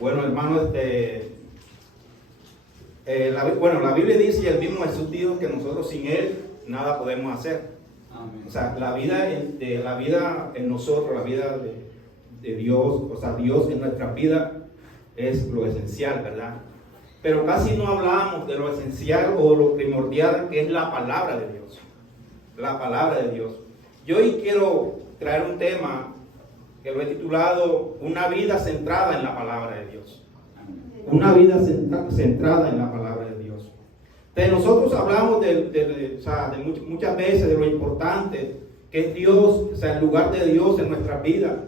Bueno, hermano, la Biblia dice, y el mismo Jesús dijo, que nosotros sin Él nada podemos hacer. Amén. O sea, la vida en nosotros, la vida de Dios, o sea, Dios en nuestra vida es lo esencial, ¿verdad? Pero casi no hablamos de lo esencial o lo primordial que es la palabra de Dios. La palabra de Dios. Yo hoy quiero traer un tema que lo he titulado Una vida centrada en la palabra de Dios. Una vida centrada en la palabra de Dios. Entonces nosotros hablamos muchas veces de lo importante que es Dios, o sea, el lugar de Dios en nuestra vida.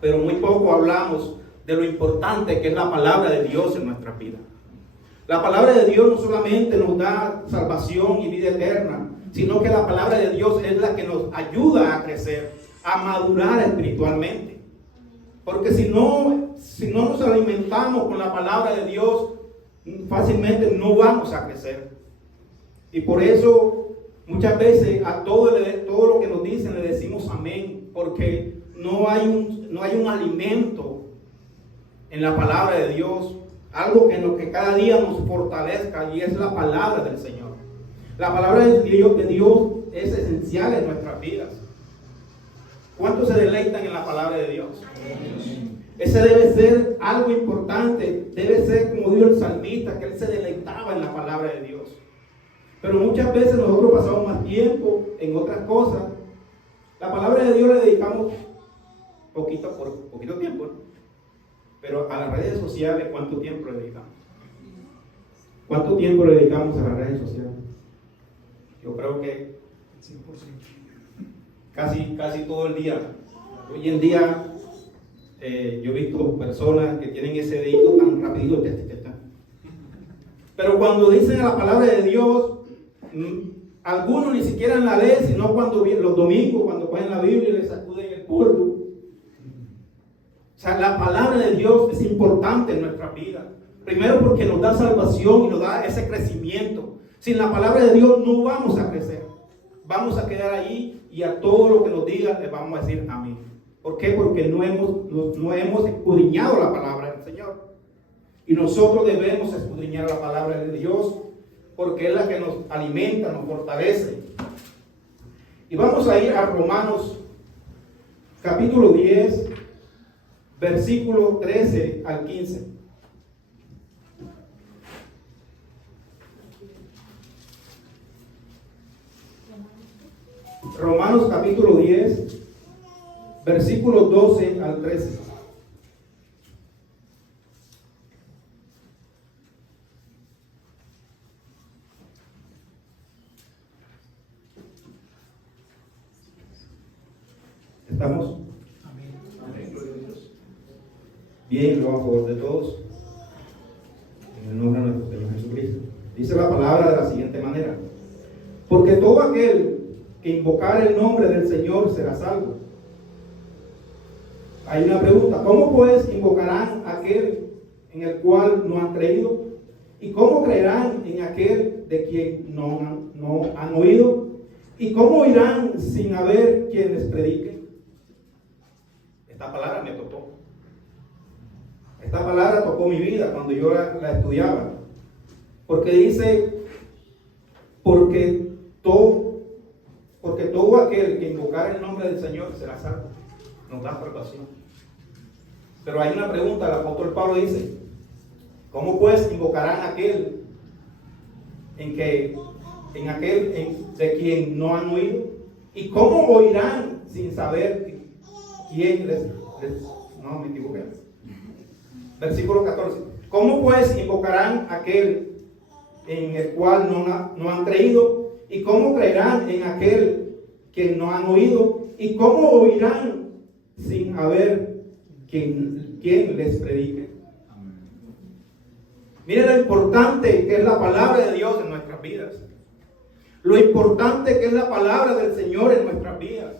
Pero muy poco hablamos de lo importante que es la palabra de Dios en nuestra vida. La palabra de Dios no solamente nos da salvación y vida eterna, sino que la palabra de Dios es la que nos ayuda a crecer, a madurar espiritualmente. Porque si no nos alimentamos con la palabra de Dios, fácilmente no vamos a crecer. Y por eso muchas veces a todo lo que nos dicen le decimos amén, porque no hay un alimento en la palabra de Dios, algo que cada día nos fortalezca, y es la palabra del Señor. La palabra de Dios es esencial en nuestras vidas. ¿Cuántos se deleitan en la palabra de Dios? Ese debe ser algo importante, debe ser como dijo el salmista, que él se deleitaba en la palabra de Dios. Pero muchas veces nosotros pasamos más tiempo en otras cosas. La palabra de Dios le dedicamos poquito tiempo, ¿no? Pero a las redes sociales, ¿cuánto tiempo le dedicamos? ¿Cuánto tiempo le dedicamos a las redes sociales? Yo creo que 100%. Casi todo el día. Hoy en día yo he visto personas que tienen ese dedito tan rapidito. Pero cuando dicen la palabra de Dios, algunos ni siquiera en la leen, sino cuando los domingos, cuando cogen la Biblia y le sacuden el polvo. O sea, la palabra de Dios es importante en nuestra vida. Primero porque nos da salvación y nos da ese crecimiento. Sin la palabra de Dios no vamos a crecer. Vamos a quedar ahí y a todo lo que nos diga le vamos a decir amén. ¿Por qué? Porque no hemos escudriñado la palabra del Señor. Y nosotros debemos escudriñar la palabra de Dios, porque es la que nos alimenta, nos fortalece. Y vamos a ir a Romanos capítulo 10, versículo 13 al 15. Romanos capítulo 10, versículo 12 al 13. ¿Estamos? Amén. Gloria a Dios. Bien, lo a favor de todos. En el nombre de nuestro Señor Jesucristo. Dice la palabra de la siguiente manera: porque todo aquel que invocar el nombre del Señor será salvo. Hay una pregunta: ¿cómo pues invocarán a aquel en el cual no han creído? ¿Y cómo creerán en aquel de quien no han oído? ¿Y cómo oirán sin haber quien les predique? Esta palabra me tocó. Esta palabra tocó mi vida cuando yo la estudiaba. Porque dice, porque todo aquel que invocar el nombre del Señor será salvo. Nos da salvación. Pero hay una pregunta, el apóstol Pablo dice: ¿cómo pues invocarán a aquel de quien no han oído? ¿Y cómo oirán sin saber quién no, me equivoqué. Versículo 14. ¿Cómo pues invocarán a aquel en el cual no han creído? ¿Y cómo creerán en aquel que no han oído? ¿Y cómo oirán sin haber quien les predique? Miren lo importante que es la palabra de Dios en nuestras vidas. Lo importante que es la palabra del Señor en nuestras vidas.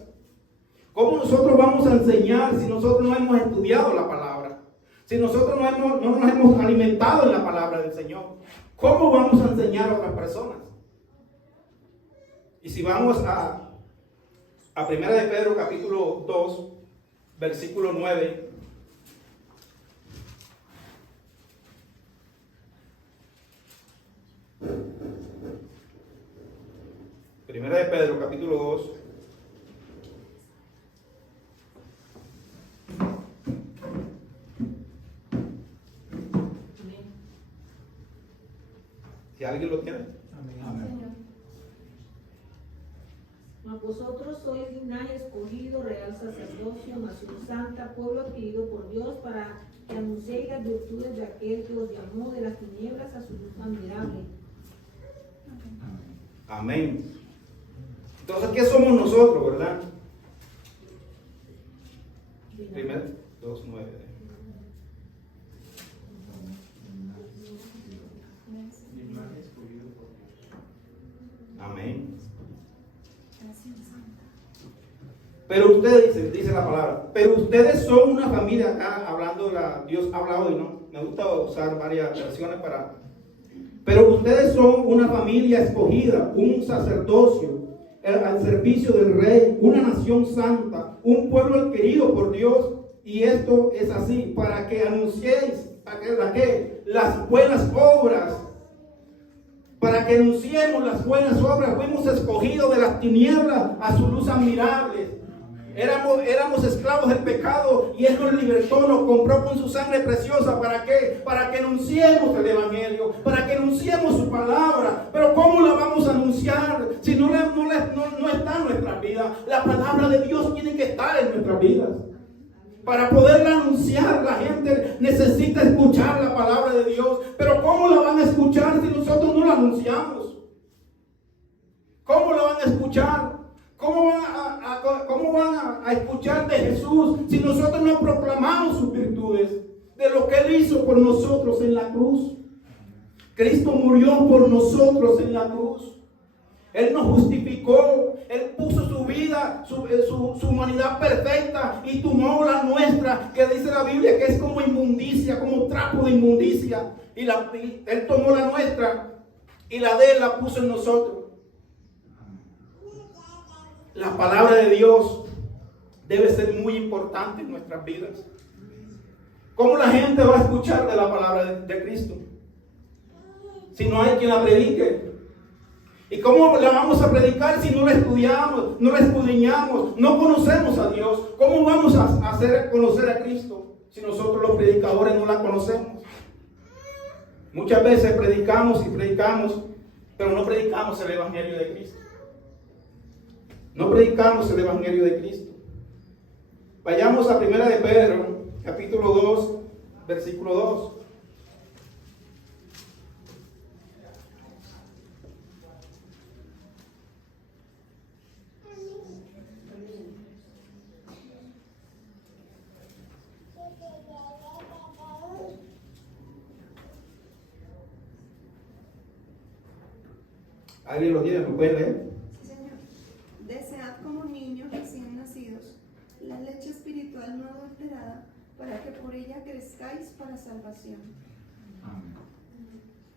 ¿Cómo nosotros vamos a enseñar si nosotros no hemos estudiado la palabra? Si nosotros no nos hemos alimentado en la palabra del Señor. ¿Cómo vamos a enseñar a otras personas? Y si vamos a 1 de Pedro capítulo 2, versículo 9. Primera de Pedro, capítulo 2. Si alguien lo tiene. Amén. Mas vosotros sois linaje escogido, real sacerdocio, nación santa, pueblo adquirido por Dios, para que anunciéis las virtudes de aquel que os llamó de las tinieblas a su luz admirable. Amén. Entonces, ¿qué somos nosotros, verdad? Primero, 2:9. Amén. Pero ustedes, dice la palabra, pero ustedes son una familia, acá hablando, Dios ha hablado y no, me gusta usar varias versiones para, pero ustedes son una familia escogida, un sacerdocio al servicio del Rey, una nación santa, un pueblo querido por Dios, y esto es así, para que anunciéis las buenas obras, para que anunciemos las buenas obras. Fuimos escogidos de las tinieblas a su luz admirable. Éramos esclavos del pecado y Él nos libertó, nos compró con su sangre preciosa. ¿Para qué? Para que anunciemos el Evangelio, para que anunciemos su palabra. Pero ¿cómo la vamos a anunciar si no está en nuestras vidas? La palabra de Dios tiene que estar en nuestras vidas. Para poderla anunciar, la gente necesita escuchar la palabra de Dios. Pero ¿cómo la van a escuchar si nosotros no la anunciamos? ¿Cómo la van a escuchar? ¿Cómo van a escuchar de Jesús si nosotros no proclamamos sus virtudes? De lo que Él hizo por nosotros en la cruz. Cristo murió por nosotros en la cruz. Él nos justificó. Él puso su vida, su humanidad perfecta y tomó la nuestra, que dice la Biblia que es como inmundicia, como trapo de inmundicia. Y Él tomó la nuestra y la de Él la puso en nosotros. La palabra de Dios debe ser muy importante en nuestras vidas. ¿Cómo la gente va a escuchar de la palabra de Cristo si no hay quien la predique? ¿Y cómo la vamos a predicar si no la estudiamos, no la escudriñamos, no conocemos a Dios? ¿Cómo vamos a hacer conocer a Cristo si nosotros los predicadores no la conocemos? Muchas veces predicamos y predicamos, pero no predicamos el Evangelio de Cristo. No predicamos el Evangelio de Cristo. Vayamos a Primera de Pedro, capítulo 2, versículo 2. ¿Alguien lo tiene? ¿Lo puede leer? Sí, Señor. Desead como niños recién nacidos la leche espiritual no adulterada, para que por ella crezcáis para salvación.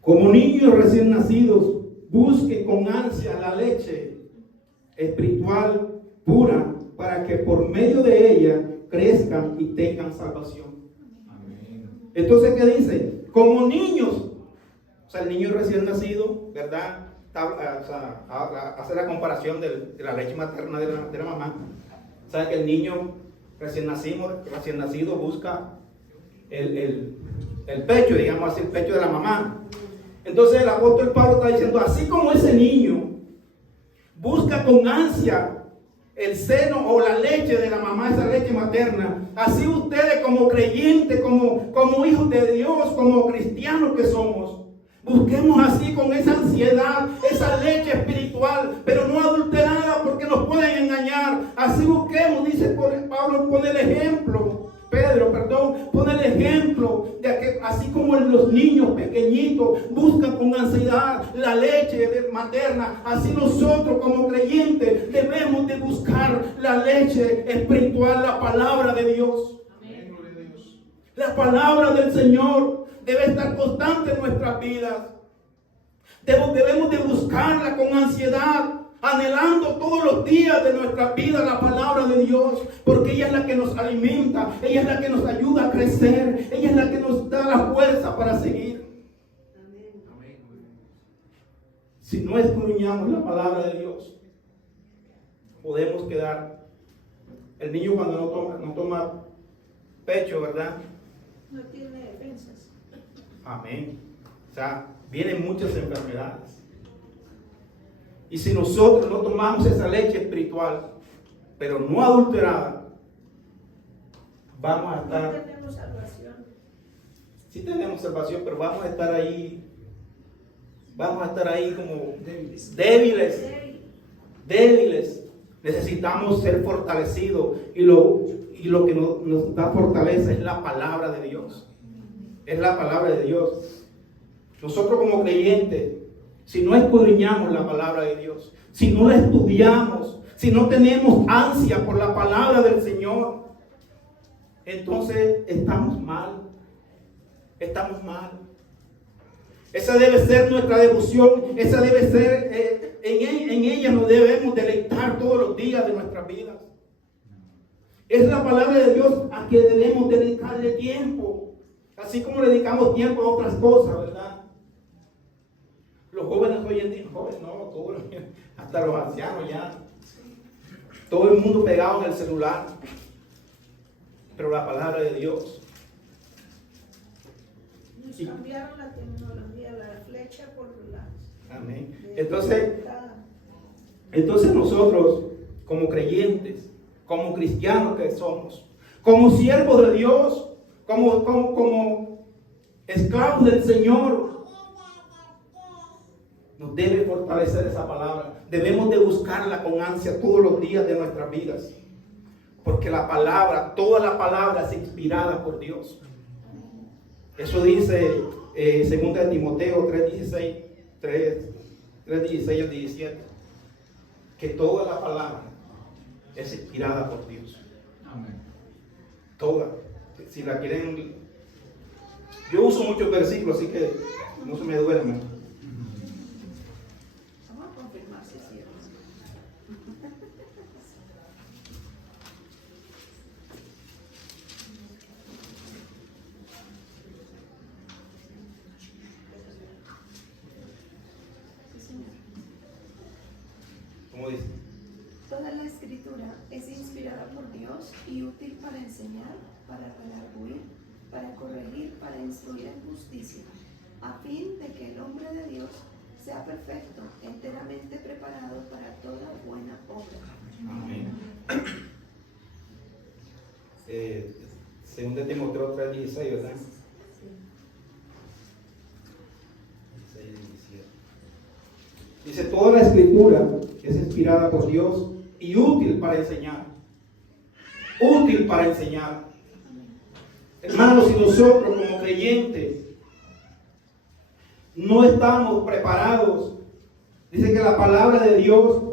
Como niños recién nacidos, busque con ansia la leche espiritual pura, para que por medio de ella crezcan y tengan salvación. Entonces, ¿qué dice? Como niños, o sea, el niño recién nacido, ¿verdad? Hace la comparación de la leche materna de la mamá. Sabe que el niño recién nacido busca el pecho, digamos así, el pecho de la mamá. Entonces el apóstol Pablo está diciendo, así como ese niño busca con ansia el seno o la leche de la mamá, esa leche materna, así ustedes como creyentes, como hijos de Dios, como cristianos que somos, busquemos así con esa ansiedad, esa leche espiritual, pero no adulterada porque nos pueden engañar. Así busquemos, dice Pablo, pone el ejemplo, pone el ejemplo de que así como los niños pequeñitos buscan con ansiedad la leche materna, así nosotros como creyentes debemos de buscar la leche espiritual, la palabra de Dios. Amén. La palabra del Señor debe estar constante en nuestras vidas. Debemos de buscarla con ansiedad, anhelando todos los días de nuestra vida la palabra de Dios, porque ella es la que nos alimenta, ella es la que nos ayuda a crecer, ella es la que nos da la fuerza para seguir. Amén. Si no escudriñamos la palabra de Dios, podemos quedar. El niño cuando no toma pecho, ¿verdad? No tiene defensas. Amén. O sea, vienen muchas enfermedades. Y si nosotros no tomamos esa leche espiritual, pero no adulterada, vamos a No estar... tenemos salvación. Sí tenemos salvación, pero vamos a estar ahí como débiles. Necesitamos ser fortalecidos y lo que nos da fortaleza es la palabra de Dios. Es la palabra de Dios. Nosotros como creyentes, si no escudriñamos la palabra de Dios, si no la estudiamos, si no tenemos ansia por la palabra del Señor, entonces estamos mal. Estamos mal. Esa debe ser nuestra devoción. Esa debe ser, en ella nos debemos deleitar todos los días de nuestras vidas. Es la palabra de Dios a que debemos dedicarle tiempo. Así como le dedicamos tiempo a otras cosas, ¿verdad? Los jóvenes hoy en día, hasta los ancianos ya. Todo el mundo pegado en el celular. Pero la palabra de Dios. Nos cambiaron la tecnología, la flecha por la... Amén. Entonces nosotros, como creyentes, como cristianos que somos, como siervos de Dios, como esclavos del Señor, nos debe fortalecer esa palabra. Debemos de buscarla con ansia todos los días de nuestras vidas. Porque la palabra, toda la palabra es inspirada por Dios. Eso dice 2 Timoteo 3:16 al 17. Que toda la palabra es inspirada por Dios. Amén. Toda. Si la quieren... Yo uso muchos versículos, así que no se me duerman. Vamos a confirmar si es cierto. ¿Cómo dice? Toda la escritura es inspirada por Dios y útil para enseñar, para redarguir, para corregir, para instruir en justicia, a fin de que el hombre de Dios sea perfecto, enteramente preparado para toda buena obra. Amén. 2 Timoteo 3:16, ¿verdad? 16 y 17. Dice, toda la escritura es inspirada por Dios y útil para enseñar. Útil para enseñar. Hermanos, si nosotros como creyentes no estamos preparados, dice que la palabra de Dios,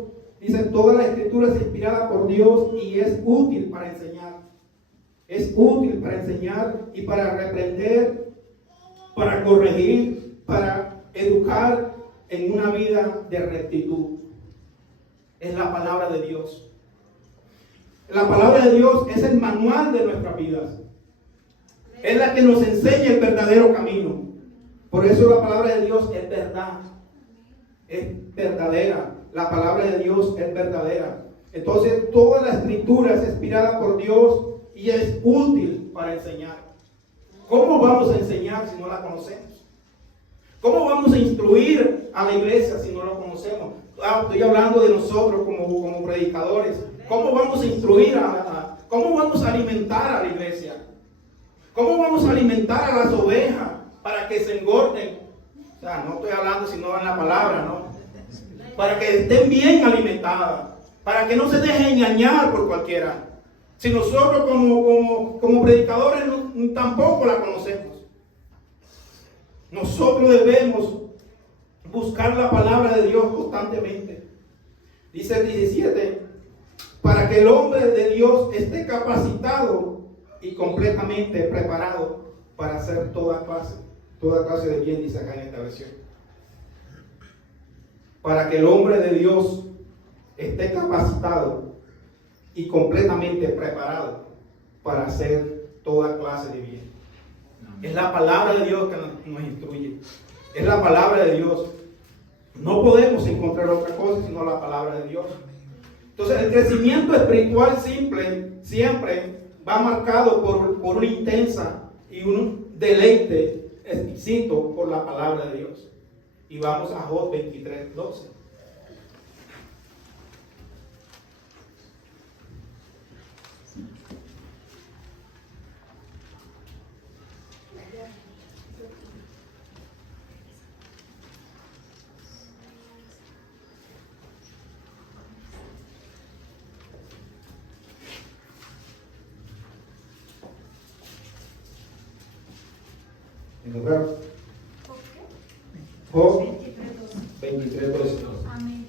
dice, toda la escritura es inspirada por Dios y es útil para enseñar. Es útil para enseñar y para reprender, para corregir, para educar en una vida de rectitud. Es la palabra de Dios. La palabra de Dios es el manual de nuestras vidas. Es la que nos enseña el verdadero camino. Por eso la palabra de Dios es verdad. Es verdadera. La palabra de Dios es verdadera. Entonces toda la escritura es inspirada por Dios y es útil para enseñar. ¿Cómo vamos a enseñar si no la conocemos? ¿Cómo vamos a instruir a la iglesia si no lo conocemos? Estoy hablando de nosotros como predicadores. ¿Cómo vamos a instruir cómo vamos a alimentar a la iglesia? ¿Cómo vamos a alimentar a las ovejas para que se engorden? O sea, no estoy hablando sino en la palabra, ¿no? Para que estén bien alimentadas, para que no se dejen engañar por cualquiera. Si nosotros como predicadores tampoco la conocemos. Nosotros debemos buscar la palabra de Dios constantemente. Dice el 17, para que el hombre de Dios esté capacitado y completamente preparado para hacer toda clase de bien, dice acá en esta versión. Para que el hombre de Dios esté capacitado y completamente preparado para hacer toda clase de bien. Es la palabra de Dios que nos instruye. Es la palabra de Dios. No podemos encontrar otra cosa sino la palabra de Dios. Entonces el crecimiento espiritual siempre va marcado por una intensa y un deleite exquisito por la palabra de Dios. Y vamos a Job 23:12. Job 23:12. Amén.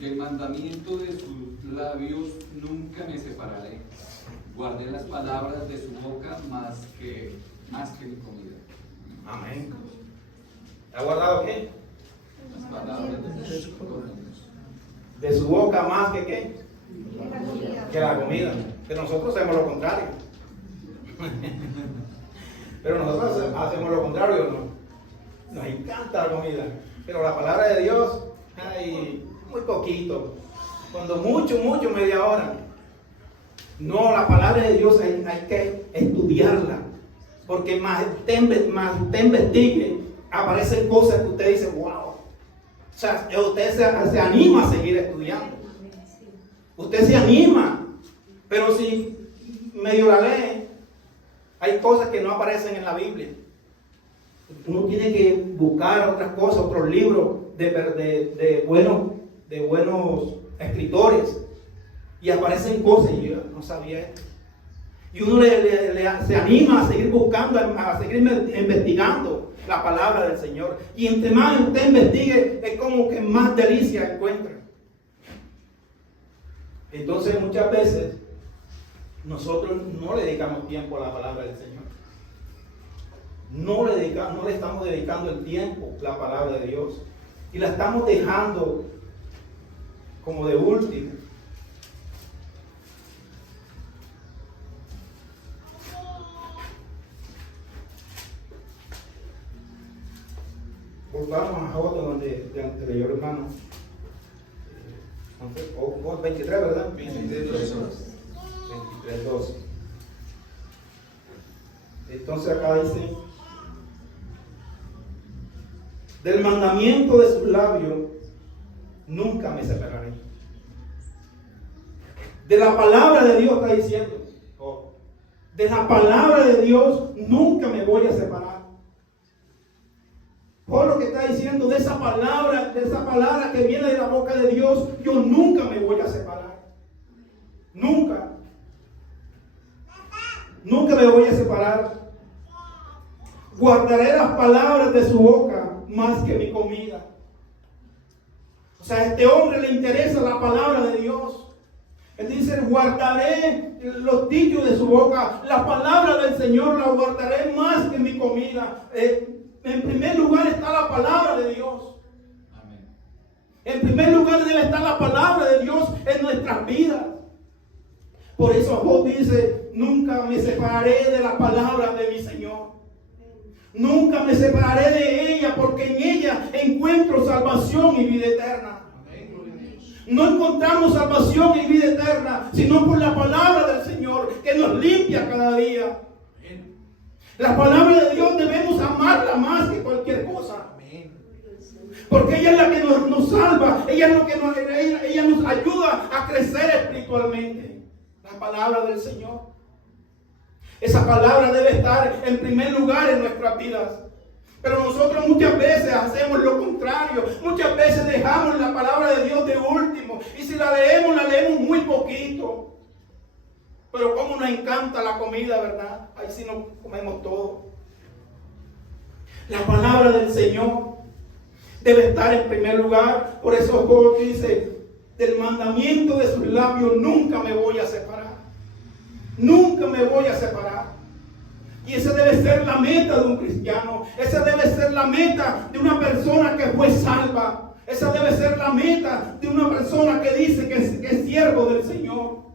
Del mandamiento de sus labios nunca me separaré. Guardé las palabras de su boca más que mi comida. Amén. ¿Ha guardado qué? Las palabras de su boca. De su boca más que qué? La comida. Que la comida. Que nosotros hacemos lo contrario. Pero nosotros hacemos lo contrario, ¿no? Nos encanta la comida. Pero la palabra de Dios, ay, muy poquito. Cuando mucho, media hora. No, la palabra de Dios hay que estudiarla. Porque más usted investigue, aparecen cosas que usted dice, wow. O sea, usted se anima a seguir estudiando. Usted se anima. Pero si medio la lee, hay cosas que no aparecen en la Biblia. Uno tiene que buscar otras cosas, otros libros de buenos escritores. Y aparecen cosas y yo no sabía esto. Y uno se anima a seguir buscando, a seguir investigando la palabra del Señor. Y entre más usted investigue, es como que más delicia encuentra. Entonces muchas veces nosotros no le dedicamos tiempo a la palabra del Señor. No le estamos dedicando el tiempo a la palabra de Dios. Y la estamos dejando como de último. Volvamos a otro donde de anterior, hermano. 23, ¿verdad? 23:12. Entonces acá dice: del mandamiento de sus labios nunca me separaré. De la palabra de Dios está diciendo. De la palabra de Dios nunca me voy a separar. Por lo que está diciendo, de esa palabra que viene de la boca de Dios, yo nunca me voy a separar. Nunca. Nunca me voy a separar. Guardaré las palabras de su boca más que mi comida. O sea, a este hombre le interesa la palabra de Dios. Él dice: guardaré los dichos de su boca. La palabra del Señor la guardaré más que mi comida. En primer lugar está la palabra de Dios. Amén. En primer lugar debe estar la palabra de Dios en nuestras vidas. Por eso Job dice: nunca me separaré de la palabra de mi Señor. Nunca me separaré de ella, porque en ella encuentro salvación y vida eterna. No encontramos salvación y vida eterna, sino por la palabra del Señor, que nos limpia cada día. La palabra de Dios debemos amarla más que cualquier cosa. Porque ella es la que nos salva. Ella es lo que ella nos ayuda a crecer espiritualmente. La palabra del Señor. Esa palabra debe estar en primer lugar en nuestras vidas. Pero nosotros muchas veces hacemos lo contrario. Muchas veces dejamos la palabra de Dios de último. Y si la leemos muy poquito. Pero cómo nos encanta la comida, ¿verdad? Ahí sí nos comemos todo. La palabra del Señor debe estar en primer lugar. Por eso Job dice: del mandamiento de sus labios nunca me voy a separar. Nunca me voy a separar. Y esa debe ser la meta de un cristiano. Esa debe ser la meta de una persona que fue salva. Esa debe ser la meta de una persona que dice que es siervo del Señor.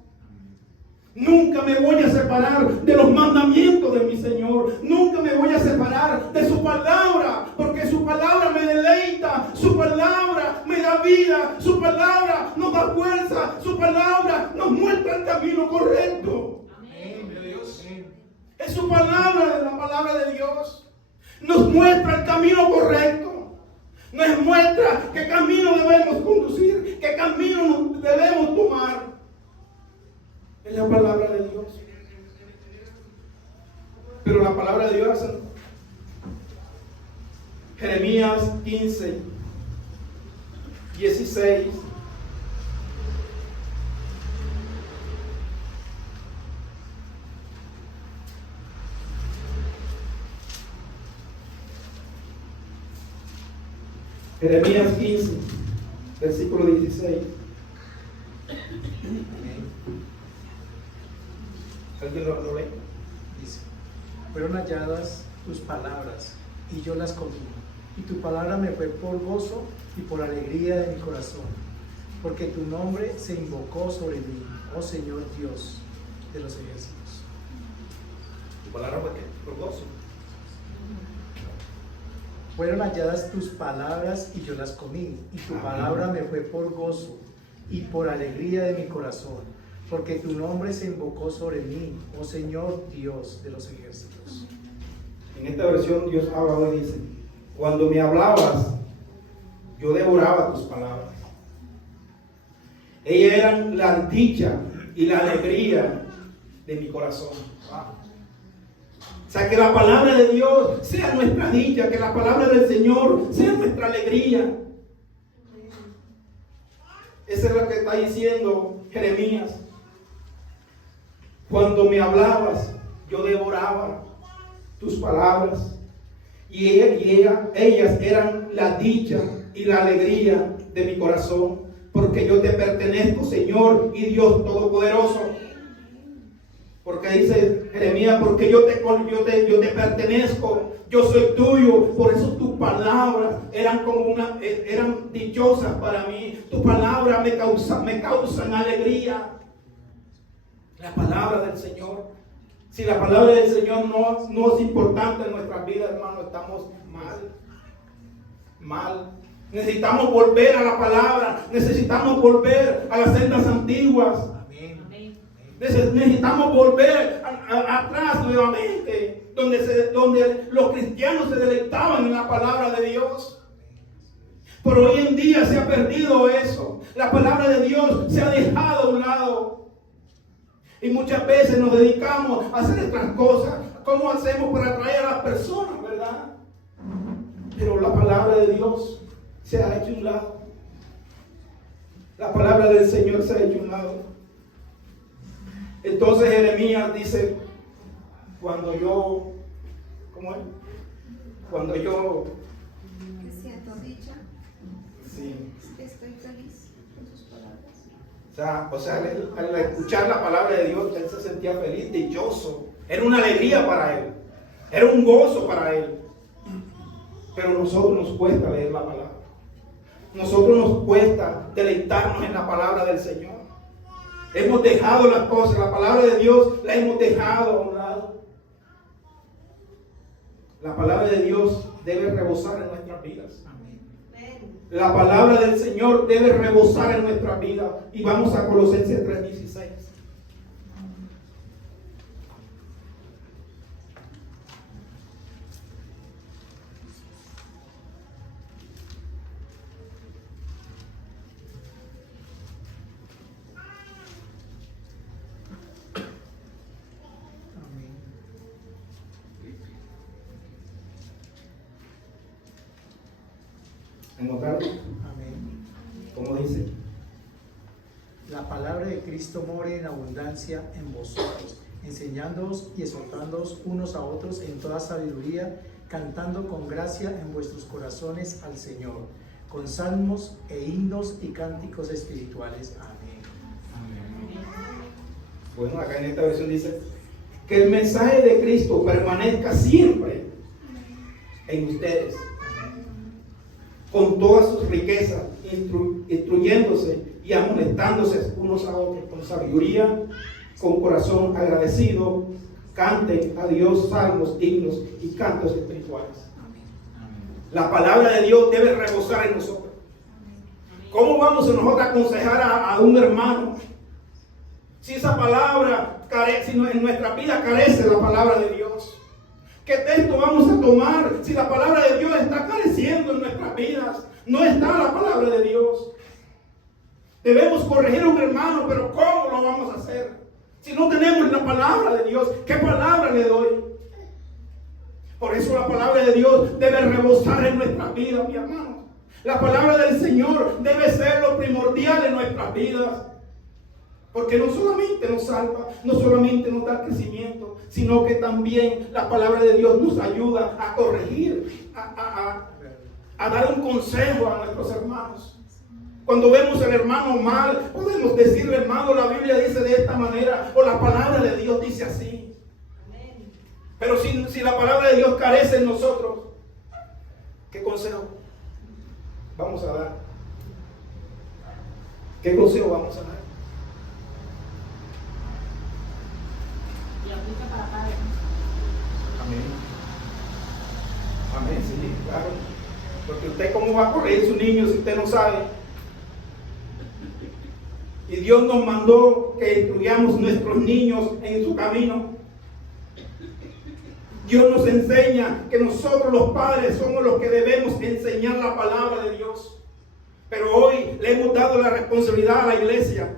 Nunca me voy a separar de los mandamientos de mi Señor. Nunca me voy a separar de su palabra, porque su palabra me deleita. Su palabra me da da vida, su palabra nos da fuerza, su palabra nos muestra el camino correcto. Amén. Dios. Es su palabra, la palabra de Dios. Nos muestra el camino correcto. Nos muestra qué camino debemos conducir, qué camino debemos tomar. Es la palabra de Dios. Pero la palabra de Dios, Jeremías 15, 16. Jeremías 15, versículo 16. ¿Alguien lo lee? Dice: fueron halladas tus palabras y yo las comí, y tu palabra me fue por gozo y por alegría de mi corazón, porque tu nombre se invocó sobre mí, oh Señor Dios de los ejércitos. ¿Tu palabra fue qué? Por gozo. Fueron halladas tus palabras y yo las comí, y tu palabra me fue por gozo y por alegría de mi corazón, porque tu nombre se invocó sobre mí, oh Señor Dios de los ejércitos. En esta versión Dios habla y dice: cuando me hablabas, yo devoraba tus palabras. Ellas eran la dicha y la alegría de mi corazón. O sea, que la palabra de Dios sea nuestra dicha, que la palabra del Señor sea nuestra alegría. Esa es lo que está diciendo Jeremías. Cuando me hablabas, yo devoraba tus palabras. Y ellas eran la dicha y la alegría de mi corazón. Porque yo te pertenezco, Señor y Dios Todopoderoso. Porque dice Jeremías: porque yo te pertenezco, yo soy tuyo. Por eso tus palabras eran dichosas para mí. Tus palabras me causan alegría. La palabra del Señor. Si la palabra del Señor no es importante en nuestras vidas, hermano, estamos mal. Necesitamos volver a la palabra. Necesitamos volver a las sendas antiguas. Necesitamos volver atrás nuevamente, donde los cristianos se deleitaban en la palabra de Dios. Pero hoy en día se ha perdido eso. La palabra de Dios se ha dejado a un lado. Y muchas veces nos dedicamos a hacer otras cosas. ¿Cómo hacemos para atraer a las personas, verdad? Pero la palabra de Dios se ha hecho a un lado. La palabra del Señor se ha hecho a un lado. Entonces Jeremías dice: cuando yo Me siento dicha, sí. estoy feliz con sus palabras. O sea, al escuchar la palabra de Dios, él se sentía feliz, dichoso. Era una alegría para él, era un gozo para él. Pero a nosotros nos cuesta leer la palabra. Nosotros nos cuesta deleitarnos en la palabra del Señor. Hemos dejado las cosas, la palabra de Dios la hemos dejado a un lado. La palabra de Dios debe rebosar en nuestras vidas. La palabra del Señor debe rebosar en nuestras vidas. Y vamos a Colosenses 3:16. ¿Encontraron? Amén. ¿Cómo dice? La palabra de Cristo more en abundancia en vosotros, enseñándoos y exhortándoos unos a otros en toda sabiduría, cantando con gracia en vuestros corazones al Señor, con salmos e himnos y cánticos espirituales. Amén. Bueno, acá en esta versión dice: que el mensaje de Cristo permanezca siempre en ustedes, con todas sus riquezas, instruyéndose y amonestándose unos a otros con sabiduría, con corazón agradecido. Canten a Dios salmos, himnos y cantos espirituales. La palabra de Dios debe rebosar en nosotros. ¿Cómo vamos a nosotros a aconsejar a un hermano si esa palabra carece, si en nuestra vida carece la palabra de Dios? ¿Qué texto vamos a tomar si la palabra de Dios está careciendo en nuestras vidas? No está la palabra de Dios. Debemos corregir a un hermano, pero ¿cómo lo vamos a hacer? Si no tenemos la palabra de Dios, ¿qué palabra le doy? Por eso la palabra de Dios debe rebosar en nuestras vidas, mi hermano. La palabra del Señor debe ser lo primordial en nuestras vidas. Porque no solamente nos salva, no solamente nos da crecimiento, sino que también la palabra de Dios nos ayuda a corregir, a dar un consejo a nuestros hermanos. Cuando vemos al hermano mal, podemos decirle, hermano, la Biblia dice de esta manera, o la palabra de Dios dice así. Pero si la palabra de Dios carece en nosotros, ¿qué consejo vamos a dar? ¿Qué consejo vamos a dar? Y aplica para padres. Amén. Amén, sí, claro. Porque usted cómo va a corregir su niño si usted no sabe. Y Dios nos mandó que instruyamos nuestros niños en su camino. Dios nos enseña que nosotros los padres somos los que debemos enseñar la palabra de Dios. Pero hoy le hemos dado la responsabilidad a la iglesia.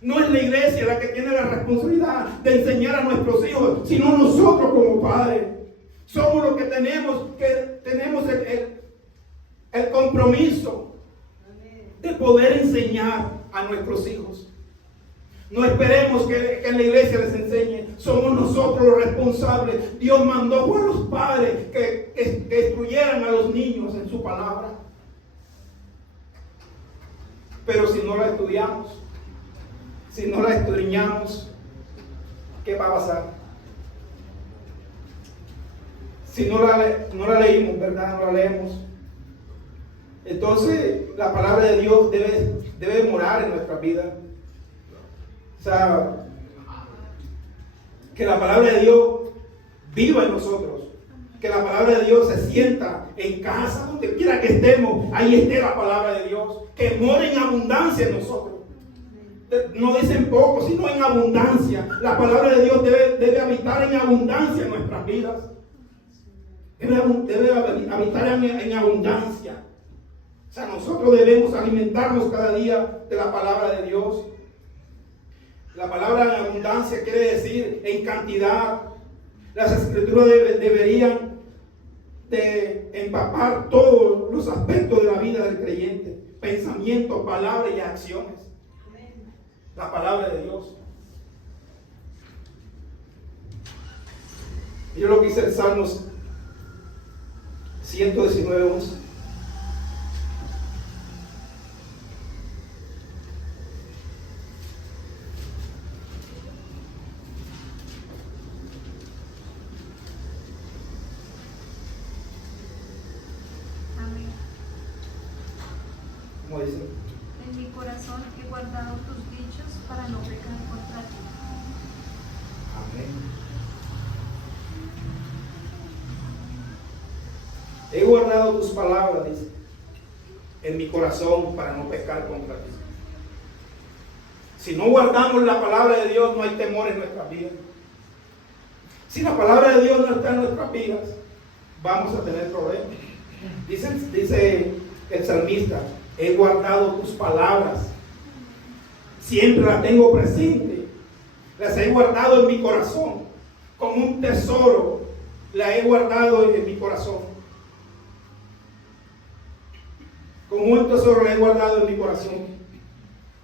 No es la iglesia la que tiene la responsabilidad de enseñar a nuestros hijos, sino nosotros como padres. Somos los que tenemos el compromiso de poder enseñar a nuestros hijos. No esperemos que la iglesia les enseñe. Somos nosotros los responsables. Dios mandó a los padres que instruyeran a los niños en su palabra. Pero si no la estudiamos, si no la escudriñamos, ¿qué va a pasar? Si no la leímos, ¿verdad? No la leemos. Entonces la palabra de Dios debe morar en nuestra vida. O sea, que la palabra de Dios viva en nosotros. Que la palabra de Dios se sienta en casa, donde quiera que estemos, ahí esté la palabra de Dios. Que more en abundancia en nosotros. No dicen poco, sino en abundancia. La palabra de Dios debe habitar en abundancia en nuestras vidas. Debe habitar en abundancia. O sea, nosotros debemos alimentarnos cada día de la palabra de Dios. La palabra en abundancia quiere decir en cantidad. Las escrituras deberían de empapar todos los aspectos de la vida del creyente. Pensamientos, palabras y acciones. La palabra de Dios. Yo lo que hice en Salmos 119:11. Amén. ¿Cómo dice? En mi corazón he guardado tus dichos para no pecar contra ti. Amén. He guardado tus palabras, dice, en mi corazón para no pecar contra ti. Si no guardamos la palabra de Dios, no hay temor en nuestras vidas. Si la palabra de Dios no está en nuestras vidas, vamos a tener problemas. Dice el salmista, he guardado tus palabras. Siempre las tengo presente. Las he guardado en mi corazón. Como un tesoro, la he guardado en mi corazón. Como un tesoro la he guardado en mi corazón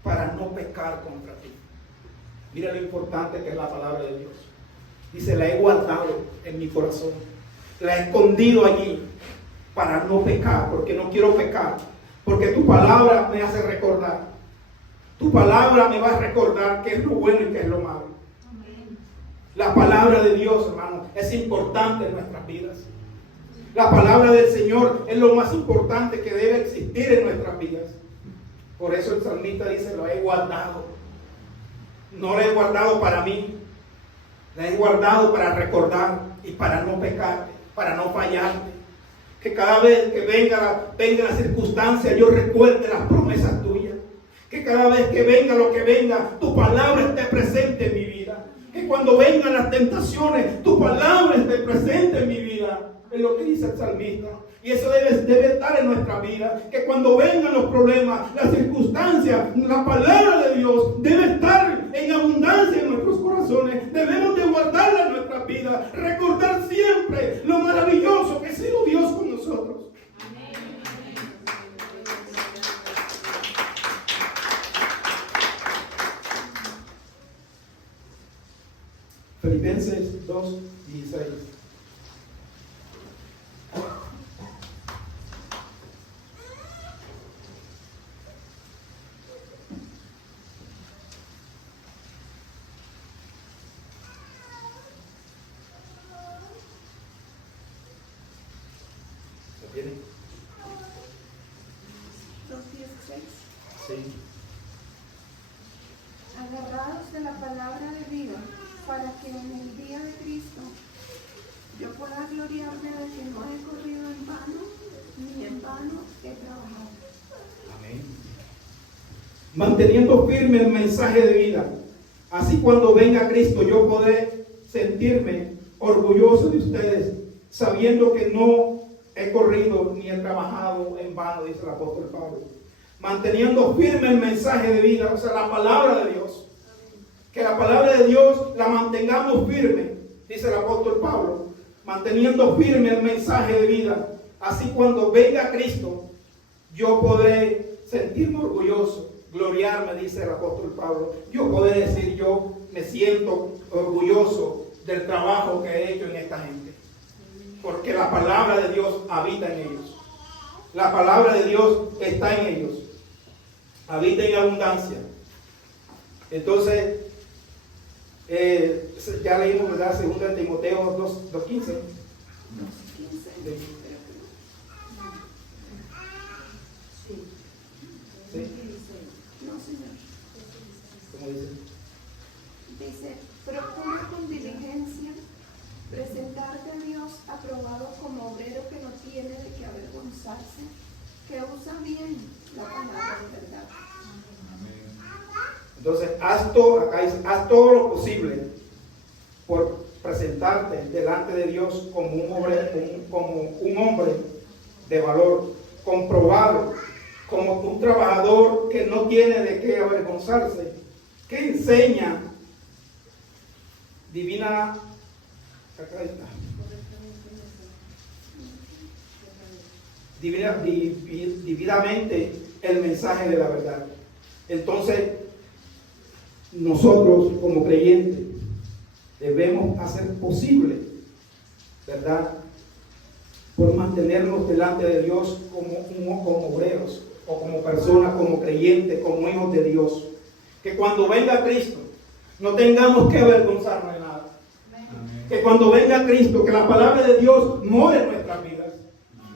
para no pecar contra ti. Mira lo importante que es la palabra de Dios. Dice, la he guardado en mi corazón. La he escondido allí para no pecar, porque no quiero pecar. Porque tu palabra me hace recordar. Tu palabra me va a recordar qué es lo bueno y qué es lo malo. Amén. La palabra de Dios, hermano, es importante en nuestras vidas. La palabra del Señor es lo más importante que debe existir en nuestras vidas. Por eso el salmista dice, lo he guardado. No lo he guardado para mí. La he guardado para recordar y para no pecarte, para no fallarte. Que cada vez que venga la circunstancia, yo recuerde las promesas tuyas. Que cada vez que venga lo que venga, tu palabra esté presente en mi vida. Que cuando vengan las tentaciones, tu palabra esté presente en mi vida. Es lo que dice el salmista. Y eso debe estar en nuestra vida. Que cuando vengan los problemas, las circunstancias, la palabra de Dios debe estar en abundancia en nuestros corazones. Debemos de guardarla en nuestra vida. Recordar siempre lo maravilloso que ha sido Dios con nosotros. Filipenses 2:16. ¿Se tiene? 2:16. Sí. Agarrados de la palabra de vida, para que en el día de Cristo yo pueda gloriarme de que no he corrido en vano, ni en vano he trabajado. Amén. Manteniendo firme el mensaje de vida. Así cuando venga Cristo yo podré sentirme orgulloso de ustedes, sabiendo que no he corrido ni he trabajado en vano, dice el apóstol Pablo. Manteniendo firme el mensaje de vida, o sea, la palabra de Dios. Que la palabra de Dios la mantengamos firme, dice el apóstol Pablo. Manteniendo firme el mensaje de vida. Así cuando venga Cristo, yo podré sentirme orgulloso, gloriarme, dice el apóstol Pablo. Yo podré decir, yo me siento orgulloso del trabajo que he hecho en esta gente. Porque la palabra de Dios habita en ellos. La palabra de Dios está en ellos. Habita en abundancia. Entonces, ya leímos, ¿verdad? 2 Timoteo 2:15. 2:15. ¿Sí? No, Señor. ¿Cómo dice? Dice, procura con diligencia presentarte a Dios aprobado como obrero que no tiene de qué avergonzarse, que usa bien la palabra de verdad. Entonces, haz todo lo posible por presentarte delante de Dios como un hombre de valor, comprobado, como un trabajador que no tiene de qué avergonzarse, que enseña divinamente el mensaje de la verdad. Entonces, nosotros como creyentes debemos hacer posible, ¿verdad?, por mantenernos delante de Dios como obreros o como personas, como creyentes, como hijos de Dios. Que cuando venga Cristo no tengamos que avergonzarnos de nada. Que cuando venga Cristo, que la palabra de Dios more en nuestras vidas.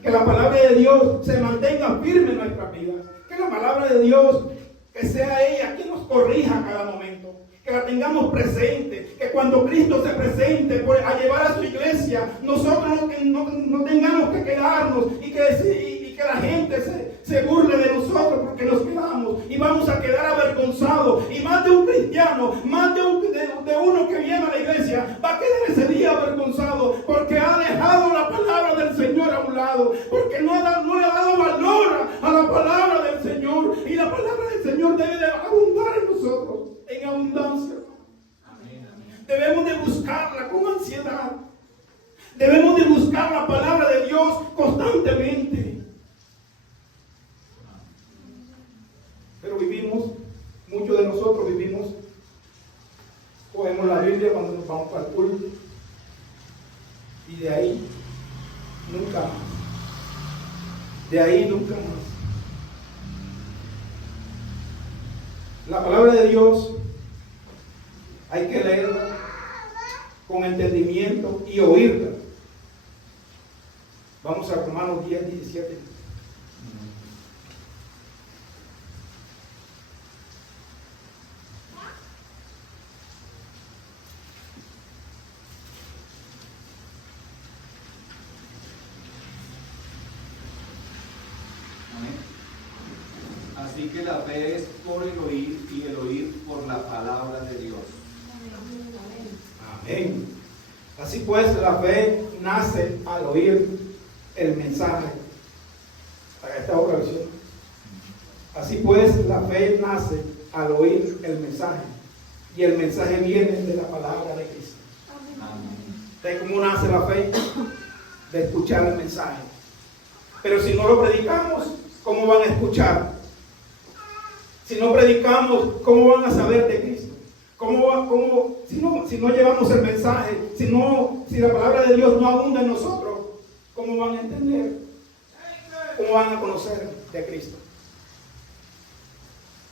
Que la palabra de Dios se mantenga firme en nuestras vidas. Que la palabra de Dios, que sea ella quien nos corrija a cada momento. Que la tengamos presente. Que cuando Cristo se presente a llevar a su iglesia, nosotros no tengamos que quedarnos y que la gente se burle de nosotros porque nos quedamos y vamos a quedar avergonzados. Y más de un cristiano, más de uno que viene a la iglesia va a quedar ese día avergonzado porque ha dejado la palabra del Señor a un lado, porque no le ha dado valor a la palabra del Señor. Y la palabra del Señor debe de abundar en nosotros, en abundancia. Debemos de buscarla con ansiedad. Debemos de buscar la palabra de Dios constantemente. Pero muchos de nosotros cogemos la Biblia cuando nos vamos para el culto y de ahí nunca más. De ahí nunca más. La palabra de Dios hay que leerla con entendimiento y oírla. Vamos a Romanos 10:17. Así que la fe es por el oír y el oír por la palabra de Dios. Amén. Así pues, la fe nace al oír el mensaje. Para esta otra versión. Así pues, la fe nace al oír el mensaje. Y el mensaje viene de la palabra de Cristo. ¿De cómo nace la fe? De escuchar el mensaje. Pero si no lo predicamos, ¿cómo van a escuchar? Si no predicamos, ¿cómo van a saber de Cristo? Si no llevamos el mensaje, si la palabra de Dios no abunda en nosotros, ¿cómo van a entender? ¿Cómo van a conocer de Cristo?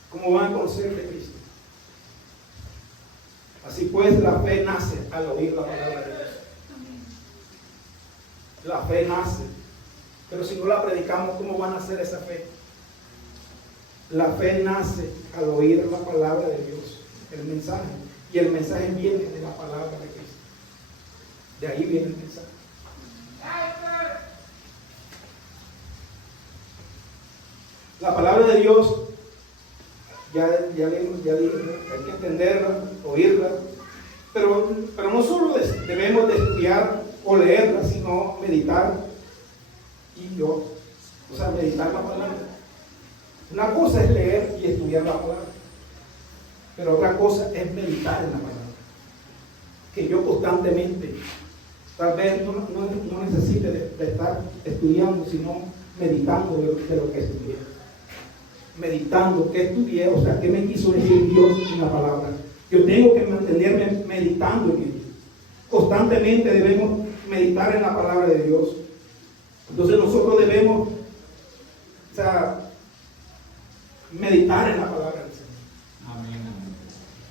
¿Cómo van a conocer de Cristo? Así pues, la fe nace al oír la palabra de Dios. La fe nace. Pero si no la predicamos, ¿cómo van a hacer esa fe? La fe nace al oír la palabra de Dios, el mensaje. Y el mensaje viene de la palabra de Cristo. De ahí viene el mensaje. La palabra de Dios, ya dije, hay que entenderla, oírla. Pero no solo debemos de estudiar o leerla, sino meditar. Meditar la palabra. Una cosa es leer y estudiar la palabra, pero otra cosa es meditar en la palabra. Que yo constantemente, tal vez no necesite de estar estudiando, sino meditando de lo que estudié. Meditando qué estudié, o sea, qué me quiso decir Dios en la palabra. Yo tengo que mantenerme meditando en ello. Constantemente debemos meditar en la palabra de Dios. Entonces nosotros debemos, meditar en la palabra del Señor. Amén.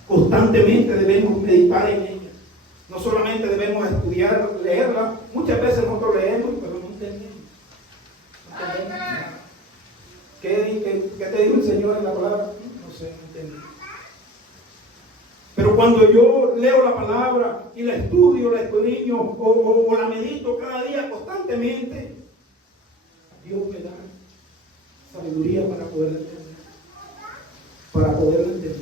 Constantemente debemos meditar en ella. No solamente debemos estudiar, leerla. Muchas veces nosotros leemos, pero no entendemos. ¿Qué te dijo el Señor en la palabra? No sé, no entiendo. Pero cuando yo leo la palabra y la estudio, la escudriño o la medito cada día constantemente, Dios me da sabiduría para poder entender. Para poder entender.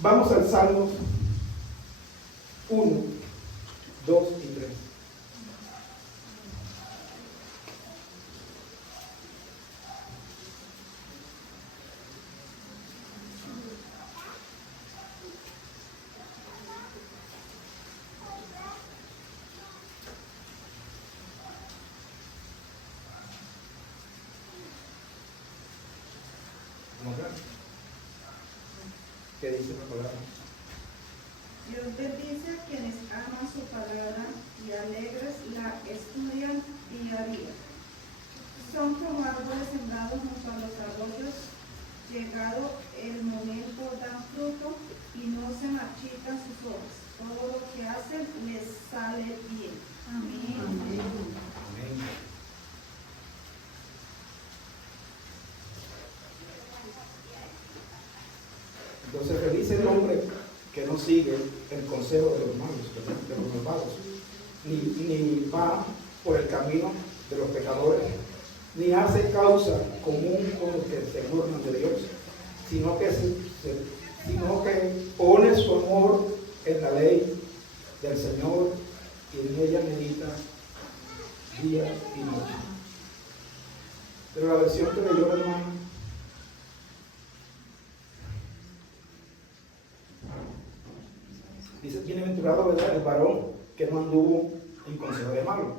Vamos al Salmos 1, 2 y 3. ¿Qué dice la palabra? Dios bendice a quienes aman su palabra y alegres la estudian día a día. Son como árboles sembrados junto a los arroyos, llegado el momento dan fruto y no se marchitan sus hojas. Todo lo que hacen les sale bien. Amén. Amén. Entonces feliz el hombre que no sigue el consejo de los malos, de los malvados, ni va por el camino de los pecadores, ni hace causa común con los que se burlan de Dios, sino que pone su amor en la ley del Señor y en ella medita día y noche. Pero la versión que leyó el hermano dice: bienaventurado, ¿verdad?, el varón que no anduvo en consejo de malos,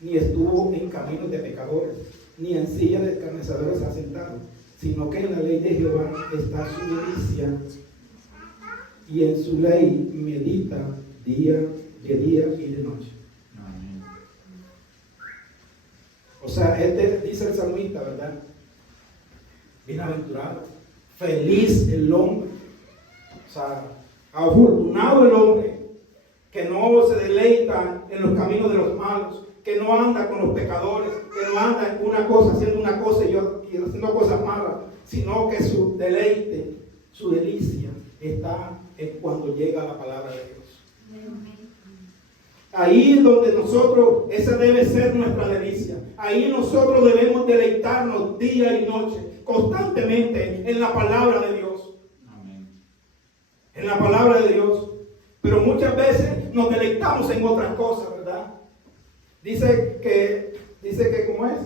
ni estuvo en caminos de pecadores, ni en silla de escarnecedores asentado, sino que en la ley de Jehová está su delicia, y en su ley medita de día y de noche. Amén. O sea, dice el salmista, ¿verdad? Bienaventurado, feliz el hombre, o sea, afortunado el hombre que no se deleita en los caminos de los malos, que no anda con los pecadores, que no anda en una cosa, haciendo una cosa y haciendo cosas malas, sino que su deleite, su delicia está en cuando llega la palabra de Dios. Ahí es donde nosotros, esa debe ser nuestra delicia. Ahí nosotros debemos deleitarnos día y noche, constantemente en la palabra de Dios. Amén. En la palabra de Dios. Pero muchas veces nos deleitamos en otras cosas, ¿verdad? Dice que ¿cómo es?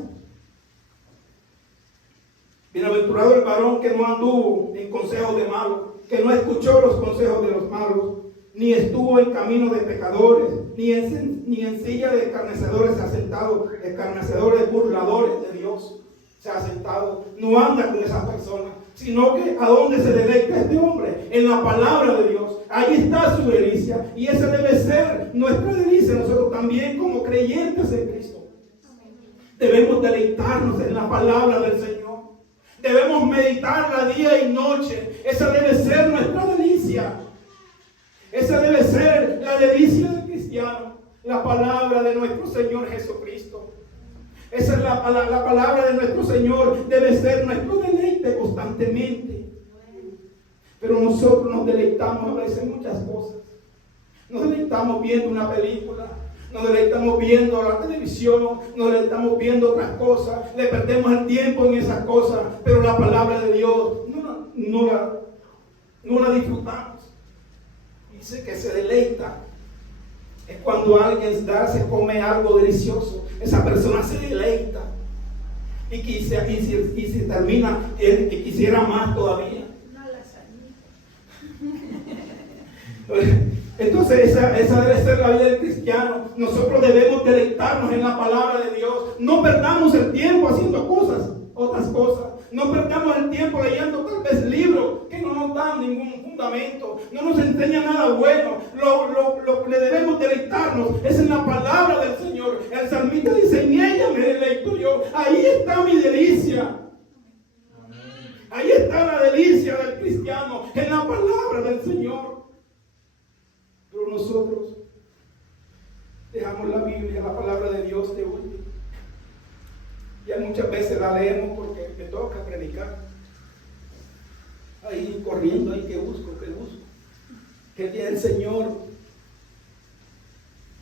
Bienaventurado el varón que no anduvo en consejos de malos, que no escuchó los consejos de los malos, ni estuvo en camino de pecadores, ni en silla de escarnecedores se ha sentado, escarnecedores burladores de Dios se ha sentado. No anda con esas personas, sino que ¿a dónde se deleita este hombre? En la palabra de Dios. Ahí está su delicia, y esa debe ser nuestra delicia nosotros también como creyentes en Cristo. Debemos deleitarnos en la palabra del Señor. Debemos meditarla día y noche. Esa debe ser nuestra delicia. Esa debe ser la delicia del cristiano, la palabra de nuestro Señor Jesucristo. Esa es la palabra de nuestro Señor, debe ser nuestro deleite constantemente. Pero nosotros nos deleitamos a veces en muchas cosas. Nos deleitamos viendo una película, nos deleitamos viendo la televisión, nos deleitamos viendo otras cosas, le perdemos el tiempo en esas cosas, pero la palabra de Dios no la disfrutamos. Dice que se deleita. Es cuando alguien se come algo delicioso. Esa persona se deleita. Y si termina, y quisiera más todavía. Una lasaña. Entonces esa debe ser la vida del cristiano. Nosotros debemos deleitarnos en la palabra de Dios. No perdamos el tiempo haciendo otras cosas. No perdamos el tiempo leyendo tal vez libros que no nos dan ningún fundamento, no nos enseñan nada bueno. Lo que le debemos deleitarnos es en la palabra del Señor. El salmista dice: en ella me deleito yo. Ahí está mi delicia. Ahí está la delicia del cristiano, en la palabra del Señor. Pero nosotros dejamos la Biblia, la palabra de Dios de último. Ya muchas veces la leemos porque me toca predicar. Ahí corriendo, ahí que busco. ¿Qué tiene el Señor?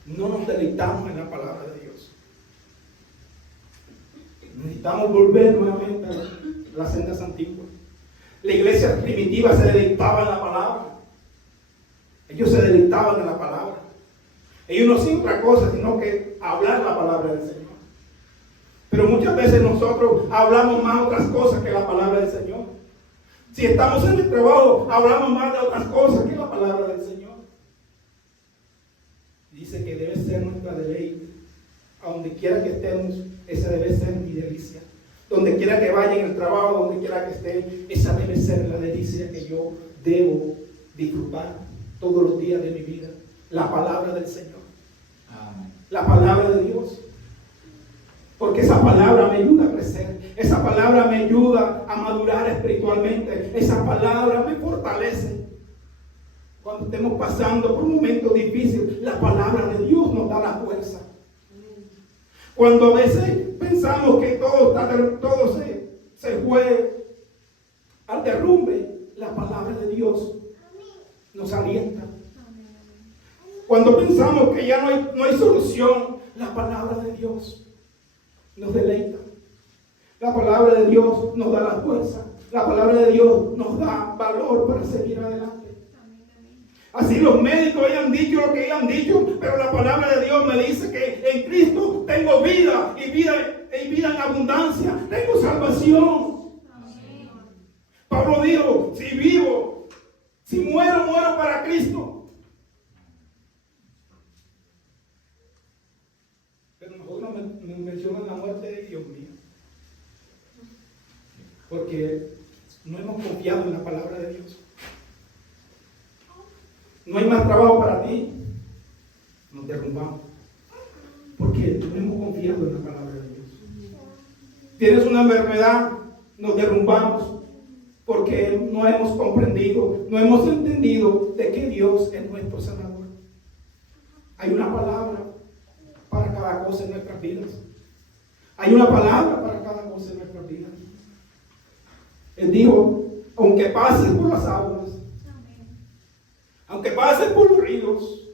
No nos deleitamos en la palabra de Dios. Necesitamos volver nuevamente a las sendas antiguas. La iglesia primitiva se deleitaba en la palabra. Ellos se deleitaban en la palabra. Ellos no hacían otra cosa sino que hablar la palabra del Señor. Pero muchas veces nosotros hablamos más otras cosas que la palabra del Señor. Si estamos en el trabajo, hablamos más de otras cosas que la palabra del Señor. Dice que debe ser nuestra deleite. A donde quiera que estemos, esa debe ser mi delicia. Donde quiera que vaya en el trabajo, donde quiera que esté, esa debe ser la delicia que yo debo disfrutar todos los días de mi vida. La palabra del Señor. Amén. La palabra de Dios. Porque esa palabra me ayuda a crecer. Esa palabra me ayuda a madurar espiritualmente. Esa palabra me fortalece. Cuando estemos pasando por un momento difícil, la palabra de Dios nos da la fuerza. Cuando a veces pensamos que todo se fue al derrumbe, la palabra de Dios nos alienta. Cuando pensamos que ya no hay solución, la palabra de Dios nos deleita. La palabra de Dios nos da la fuerza. La palabra de Dios nos da valor para seguir adelante. Así los médicos hayan dicho lo que hayan dicho, pero la palabra de Dios me dice que en Cristo tengo vida y vida en abundancia. Tengo salvación. Pablo dijo: si vivo, si muero, muero para Cristo. Pero nosotros nos mencionan la muerte de Dios mío. Porque no hemos confiado en la palabra de Dios. No hay más trabajo para ti. Nos derrumbamos. Porque no hemos confiado en la palabra de Dios. Tienes una enfermedad, nos derrumbamos. Porque no hemos comprendido, no hemos entendido de que Dios es nuestro sanador. Hay una palabra para cada cosa en nuestras vidas. Hay una palabra para cada cosa en nuestras vidas. Él dijo: aunque pases por las aguas, aunque pases por los ríos,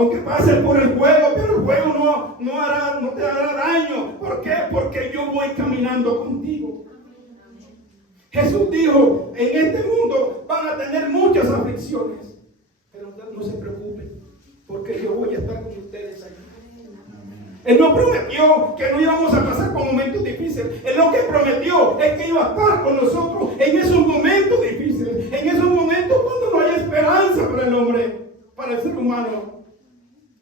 Aunque pases por el fuego, pero el fuego no te hará daño. ¿Por qué? Porque yo voy caminando contigo. Jesús dijo, en este mundo van a tener muchas aflicciones, pero no se preocupen, porque yo voy a estar con ustedes aquí. Él no prometió que no íbamos a pasar por momentos difíciles. Él lo que prometió es que iba a estar con nosotros en esos momentos difíciles, en esos momentos cuando no hay esperanza para el hombre, para el ser humano.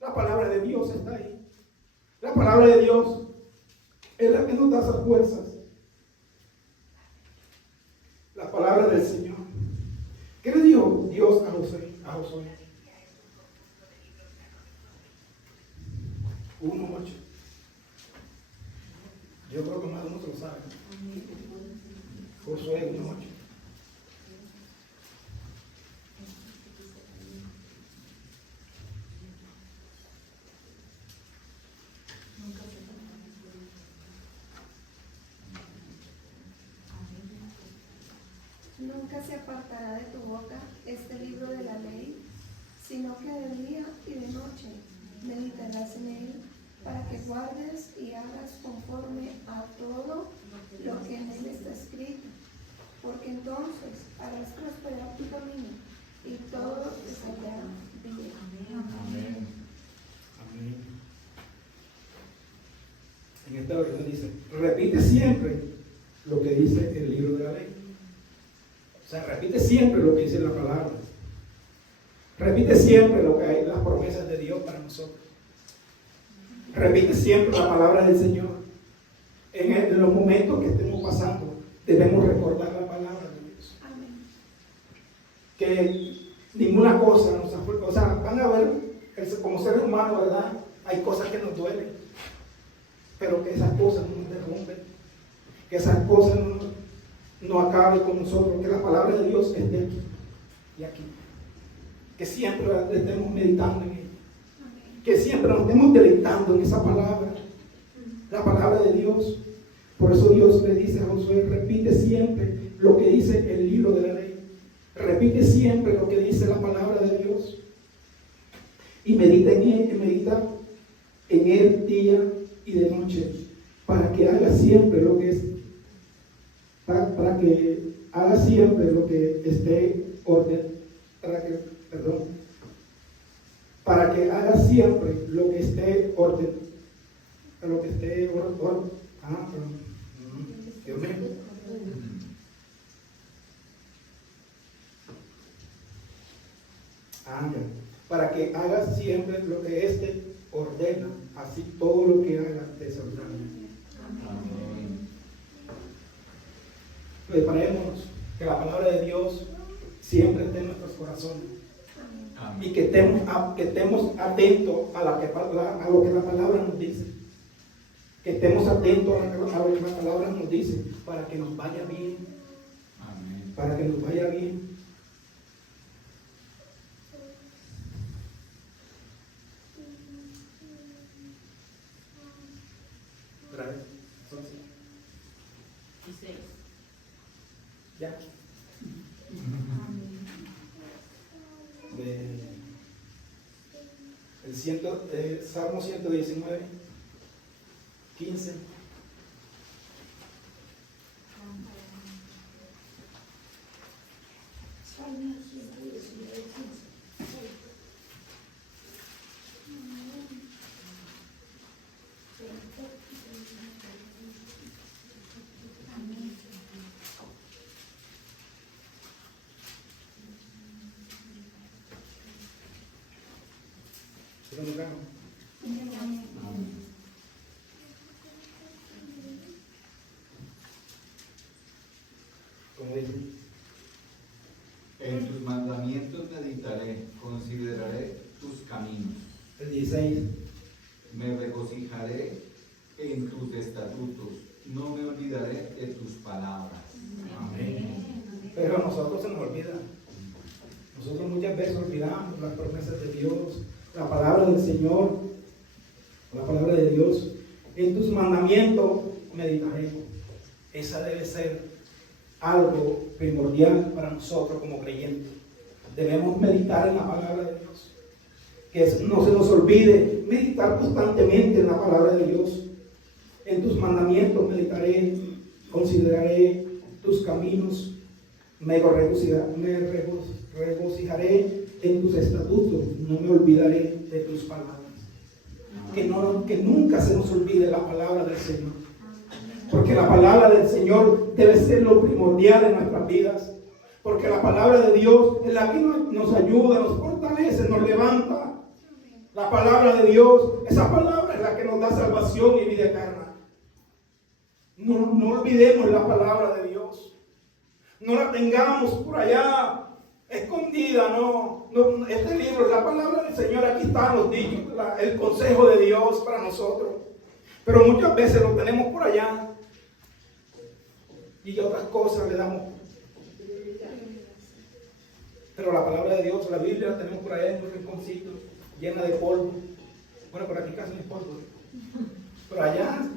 La palabra de Dios está ahí. La palabra de Dios es la que nos da esas fuerzas. La palabra del Señor. ¿Qué le dijo Dios a Josué? 1:8. Yo creo que más de uno se lo sabe. Josué 1:8. Nunca se apartará de tu boca este libro de la ley, sino que de día y de noche meditarás en él, para que guardes y hagas conforme a todo lo que en él está escrito, porque entonces harás prosperar tu camino y todo te saldrá bien. Amén. Amén. En esta versión dice, repite siempre lo que dice el libro de la ley. O sea, repite siempre lo que dice la palabra. Repite siempre lo que hay, las promesas de Dios para nosotros. Repite siempre la palabra del Señor. En los momentos que estemos pasando, debemos recordar la palabra de Dios. Amén. Que ninguna cosa nos afecta. O sea, van a ver, como seres humanos, ¿verdad? Hay cosas que nos duelen. Pero que esas cosas no nos derrumben. Que esas cosas no acaben con nosotros. Que la palabra de Dios esté aquí y aquí. Que siempre estemos meditando en ella. Que siempre nos estemos deleitando en esa palabra. La palabra de Dios. Por eso Dios le dice a Josué, repite siempre lo que dice el libro de la ley. Repite siempre lo que dice la palabra de Dios. Y medita en él día y de noche. Para que haga siempre lo que es. Para que haga siempre lo que esté para que haga siempre lo que esté Dios mío. Para que haga siempre lo que éste ordena, así todo lo que haga te saldrá bien. Preparémonos que la palabra de Dios siempre esté en nuestros corazones. Y que estemos atentos a lo que la palabra nos dice. Que estemos atentos a lo que la palabra nos dice para que nos vaya bien. Amén. Para que nos vaya bien. Otra vez. Ya. Salmo 119, 15. Como dice, en tus mandamientos meditaré, consideraré tus caminos. el 16. Me regocijaré en tus estatutos, no me olvidaré de tus palabras. Amén. Pero a nosotros se nos olvida. Nosotros muchas veces olvidamos las promesas de Dios, la palabra del Señor, la palabra de Dios. En tus mandamientos meditaremos. Esa debe ser algo primordial para nosotros como creyentes. Debemos meditar en la palabra de Dios. que no se nos olvide meditar constantemente en la palabra de Dios. En tus mandamientos meditaré, consideraré tus caminos, me regocijaré en tus estatutos, no me olvidaré de tus palabras. Que nunca se nos olvide la palabra del Señor, porque la palabra del Señor debe ser lo primordial en nuestras vidas, porque la palabra de Dios es la que nos ayuda, nos fortalece, nos levanta. La palabra de Dios, esa palabra es la que nos da salvación y vida eterna. No olvidemos la palabra de Dios. No la tengamos por allá escondida, no. Este libro, la palabra del Señor, aquí están los dichos, el consejo de Dios para nosotros. Pero muchas veces lo tenemos por allá y otras cosas le damos. Pero la palabra de Dios, la Biblia, la tenemos por allá en un rinconcito, llena de polvo. Bueno, por aquí casi no hay polvo. Pero allá,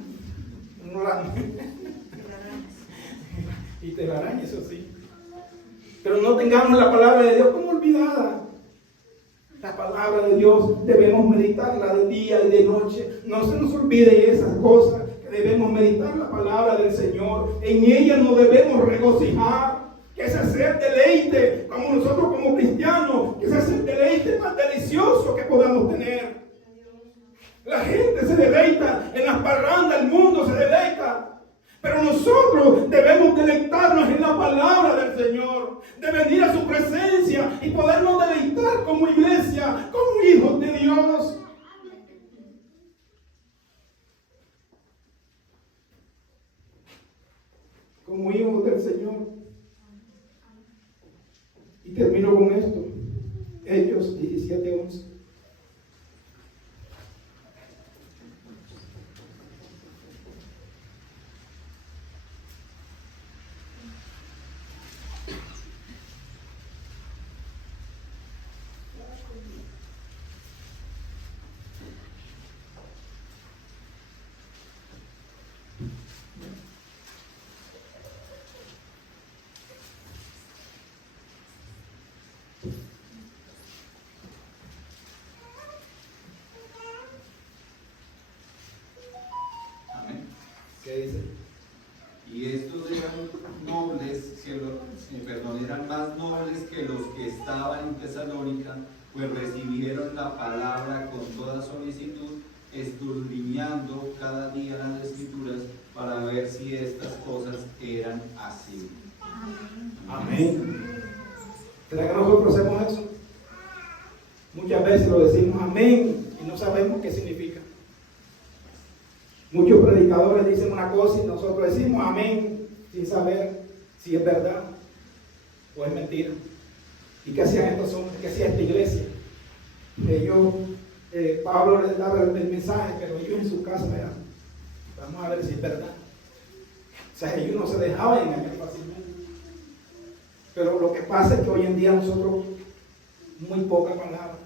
no la... y telaraña, eso sí. Pero no tengamos la palabra de Dios como olvidada. La palabra de Dios debemos meditarla de día y de noche. No se nos olvide esas cosas, que debemos meditar la palabra del Señor. En ella nos debemos regocijar. Que ese sea el deleite, como nosotros como cristianos, que ese sea el deleite más delicioso que podamos tener. La gente se deleita en las parrandas, el mundo se deleita. Pero nosotros debemos deleitarnos en la palabra del Señor, de venir a su presencia y podernos deleitar como iglesia, como hijos de Dios. Como hijos del Señor. Y termino con esto. Hechos 17:11. ¿Qué dice? Y estos eran nobles, eran más nobles que los que estaban en Tesalónica, pues recibieron la palabra con toda solicitud, escudriñando cada día las Escrituras para ver si estas cosas eran así. Amén. ¿Será que nosotros hacemos eso? Muchas veces lo decimos amén y no sabemos qué significa. Muchos predicadores dicen una cosa y nosotros decimos amén sin saber si es verdad o es mentira. ¿Y qué hacían estos hombres? ¿Qué hacía esta iglesia? Ellos, Pablo les daba el mensaje, pero ellos en su casa, vean, vamos a ver si es verdad. O sea, ellos no se dejaban engañar fácilmente. Pero lo que pasa es que hoy en día nosotros, muy poca palabra,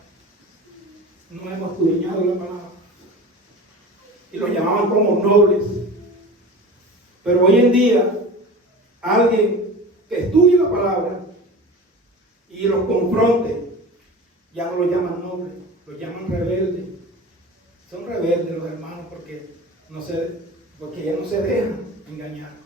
no hemos escudriñado la palabra. Y los llamaban como nobles. Pero hoy en día, alguien que estudie la palabra y los confronte, ya no los llaman nobles, los llaman rebeldes. Son rebeldes los hermanos porque ya no se dejan engañar.